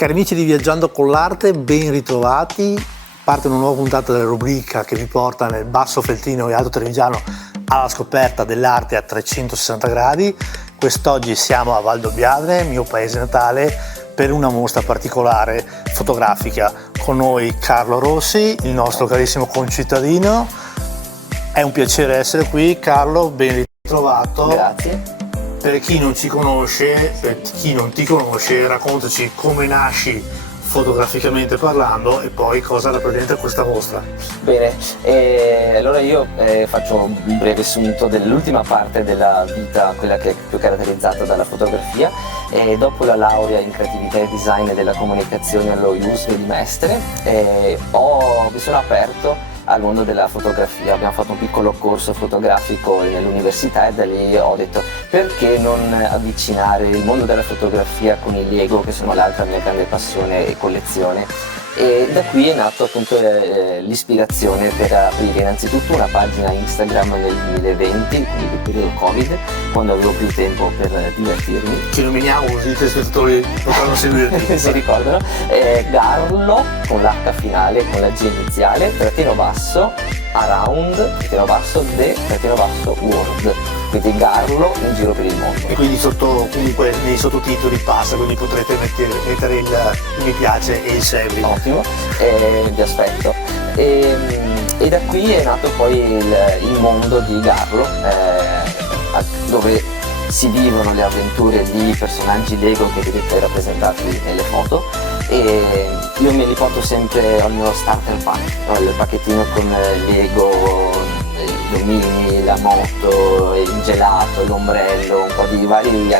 Cari amici di Viaggiando con l'Arte, ben ritrovati. Parte una nuova puntata della rubrica che vi porta nel Basso Feltrino e Alto Trevigiano alla scoperta dell'arte a 360 gradi. Quest'oggi siamo a Valdobbiadene, mio paese natale, per una mostra particolare fotografica. Con noi Carlo Rossi, il nostro carissimo concittadino. È un piacere essere qui, Carlo, ben ritrovato. Grazie. Per chi non ci conosce, per chi non ti conosce, raccontaci come nasci fotograficamente parlando e poi cosa rappresenta questa mostra. Bene, allora io faccio un breve sunto dell'ultima parte della vita, quella che è più caratterizzata dalla fotografia. Dopo la laurea in creatività e design e della comunicazione allo IUSM di Mestre, mi sono aperto al mondo della fotografia. Abbiamo fatto un piccolo corso fotografico nell'università e da lì ho detto perché non avvicinare il mondo della fotografia con i Lego, che sono l'altra mia grande passione e collezione. E da qui è nato appunto l'ispirazione per aprire innanzitutto una pagina Instagram nel 2020, quindi nel periodo Covid, quando avevo più tempo per divertirmi. Ci nominiamo così i telespettatori potranno seguirti. Si ricordano? Garlo con l'H finale, con la G iniziale, trattino basso, around, trattino basso, trattino basso, world. Quindi Garlo in giro per il mondo. E quindi comunque nei sottotitoli passa, quindi potrete mettere il mi piace e il segui. Ottimo, vi aspetto. E da qui è nato poi il mondo di Garlo, dove si vivono le avventure di personaggi Lego che vedete rappresentati nelle foto, e io me li porto sempre al mio starter pack, il pacchettino con Lego, gli omini, la moto, il gelato, l'ombrello, un po' di vari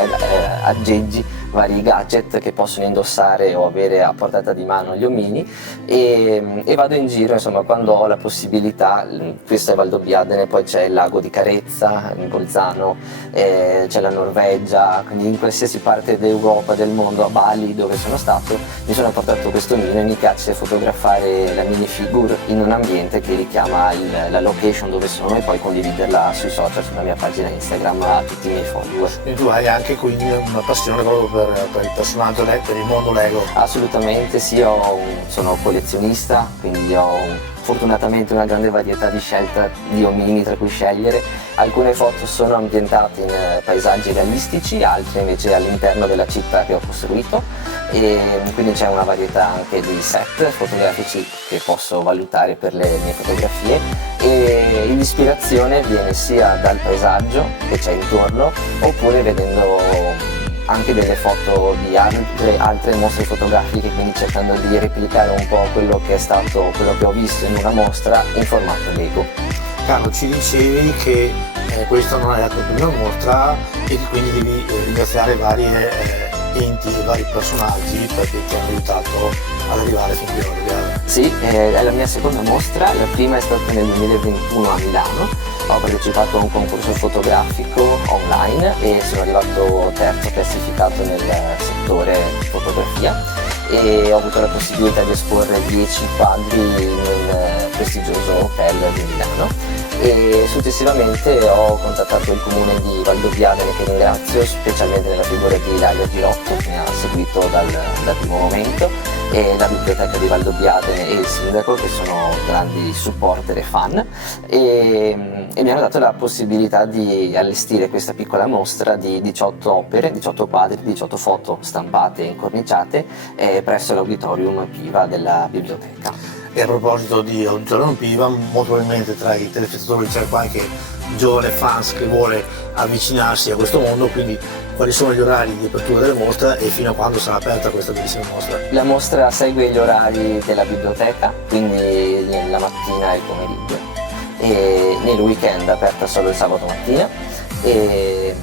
aggeggi, vari gadget che possono indossare o avere a portata di mano gli omini, e vado in giro, insomma, quando ho la possibilità. Questo è Valdobbiadene, poi c'è il lago di Carezza in Bolzano, c'è la Norvegia, quindi in qualsiasi parte d'Europa, del mondo, a Bali dove sono stato, mi sono portato questo omino e mi piace fotografare la minifigure in un ambiente che richiama la location dove sono e poi condividerla sui social, sulla mia pagina Instagram a tutti i miei follower. E tu hai anche quindi una passione proprio per il personaggio, per il mondo Lego? Assolutamente sì, sono collezionista, quindi ho fortunatamente una grande varietà di scelta di omini tra cui scegliere. Alcune foto sono ambientate in paesaggi realistici, altre invece all'interno della città che ho costruito, e quindi c'è una varietà anche di set fotografici che posso valutare per le mie fotografie, e l'ispirazione viene sia dal paesaggio che c'è intorno, oppure vedendo anche delle foto di altre mostre fotografiche, quindi cercando di replicare un po' quello che ho visto in una mostra in formato Lego. Carlo, ci dicevi che questa non è la tua prima mostra e che quindi devi ringraziare vari enti e vari personaggi perché ti hanno aiutato ad arrivare fin qui a Valdobbiadene. Sì, è la mia seconda mostra, la prima è stata nel 2021 a Milano. Ho partecipato a un concorso fotografico online e sono arrivato terzo classificato nel settore fotografia, e ho avuto la possibilità di esporre 10 quadri nel prestigioso hotel di Milano. E successivamente ho contattato il comune di Valdobbiadene, che ringrazio specialmente nella figura di Ilaria Girotto, che mi ha seguito dal primo momento, e la biblioteca di Valdobbiadene e il sindaco, che sono grandi supporter e fan, e mi hanno dato la possibilità di allestire questa piccola mostra di 18 opere, 18 quadri, 18 foto stampate e incorniciate presso l'auditorium Piva della biblioteca. E a proposito di Auditorium Piva, molto probabilmente tra i telespettatori c'è qualche giovane fans che vuole avvicinarsi a questo mondo, quindi quali sono gli orari di apertura della mostra e fino a quando sarà aperta questa bellissima mostra? La mostra segue gli orari della biblioteca, quindi la mattina e il pomeriggio, e nel weekend è aperta solo il sabato mattina, e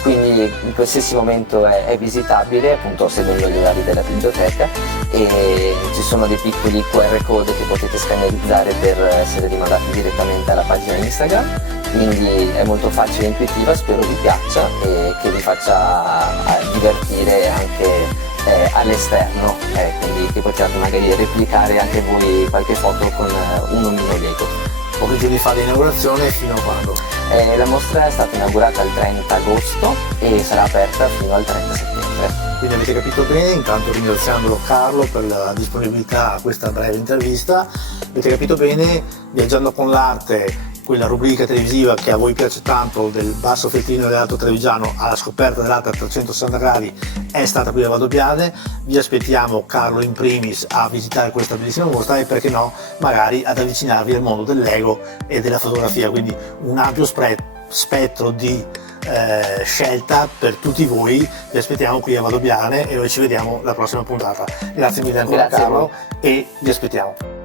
quindi in qualsiasi momento è visitabile, appunto seguendo gli orari della biblioteca, e ci sono dei piccoli QR code che potete scannerizzare per essere rimandati direttamente alla pagina Instagram, quindi è molto facile e intuitiva. Spero vi piaccia e che vi faccia divertire anche all'esterno, quindi che possiate magari replicare anche voi qualche foto con un omino Lego. Pochi giorni fa l'inaugurazione, fino a quando? La mostra è stata inaugurata il 30 agosto e sarà aperta fino al 30 settembre. sempre. Quindi avete capito bene, intanto ringraziando Carlo per la disponibilità a questa breve intervista, avete capito bene, Viaggiando con l'arte, quella rubrica televisiva che a voi piace tanto del basso feltrino e dell'alto trevigiano alla scoperta dell'arte a 360 gradi, è stata qui a Valdobbiadene. Vi aspettiamo, Carlo in primis, a visitare questa bellissima mostra e perché no, magari ad avvicinarvi al mondo del Lego e della fotografia, quindi un ampio spettro di scelta per tutti voi. Vi aspettiamo qui a Valdobbiadene e noi ci vediamo alla prossima puntata. Grazie mille ancora, Grazie a Carlo, voi. e vi aspettiamo.